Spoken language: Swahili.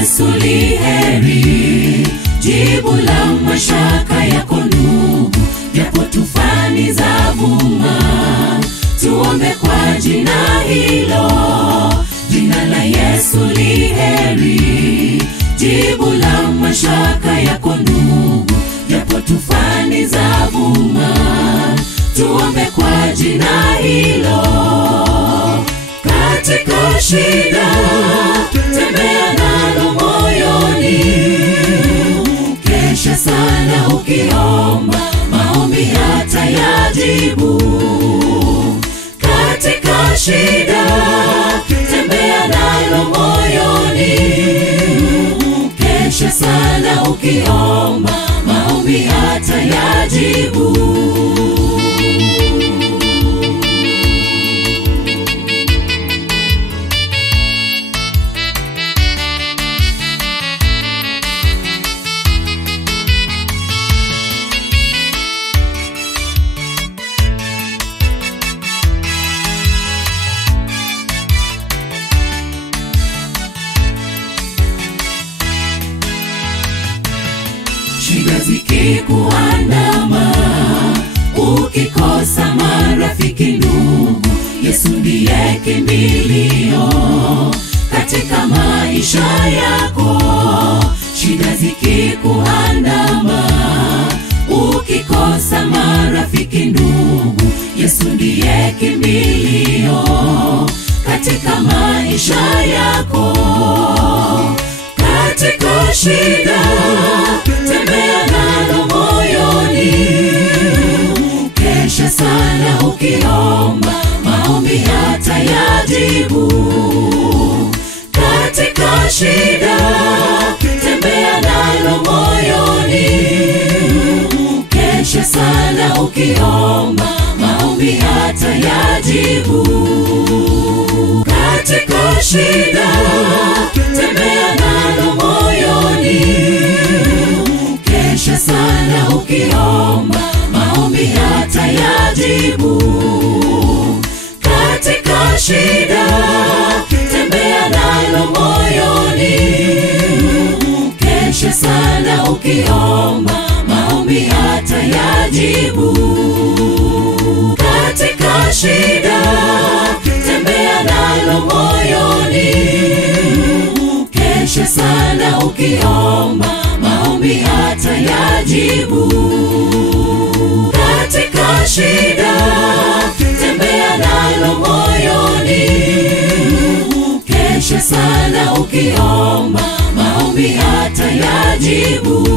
Yesu li heri, jibu la mashaka yako ndugu, japo tufani za vuma. Tuombe kwa jina hilo, jina la Yesu li heri, jibu la mashaka yako ndugu, japo tufani za vuma. Tuombe kwa jina hilo. Katika shida tembea nalo moyoni, kesha sana ukiomba, maombi atayajibu. Katika shida tembea nalo moyoni, kesha sana ukiomba, maombi atayajibu. Shida zikikuandama, ukikosa marafiki ndugu, Yesu ndiye kimbilio katika maisha yako. Shida zikikuandama, ukikosa marafiki ndugu, Yesu ndiye kimbilio katika maisha yako. Katika shida tembea nalo moyoni, kesha sana ukiomba, maombi atayajibu. Katika shida tembea nalo moyoni, kesha sana ukiomba, maombi atayajibu. Katika shida tembea nalo moyoni, kesha sana ukiomba, maombi atayajibu. Katika shida tembea nalo moyoni, kesha sana ukiomba, maombi atayajibu. Katika shida tembea nalo moyoni, kesha sana ukiomba, maombi atayajibu. Katika shida tembea nalo moyoni, kesha sana ukiomba, maombi atayajibu.